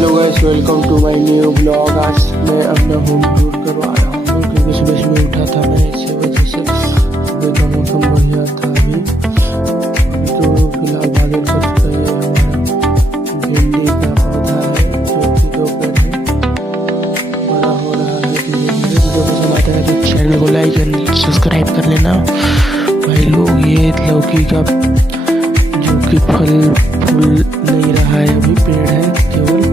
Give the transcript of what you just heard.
Hello guys, welcome to my new blog. आज मैं अपना होम टूर करवा रहा हूँ क्योंकि सुबह में उठा था मैं, इसी वजह से सुबह का मौसम बढ़िया था। अभी तो फिलहाल बादल छट रहे हैं। हमारा भिंडी का पौधा है जो कि दोपहर में बड़ा हो रहा है धीरे धीरे। वीडियो पसंद आता है तो चैनल को लाइक एंड सब्सक्राइब कर लेना भाई लोग। ये लौकी का जो कि फल फूल नहीं रहा है, अभी पेड़ है केवल।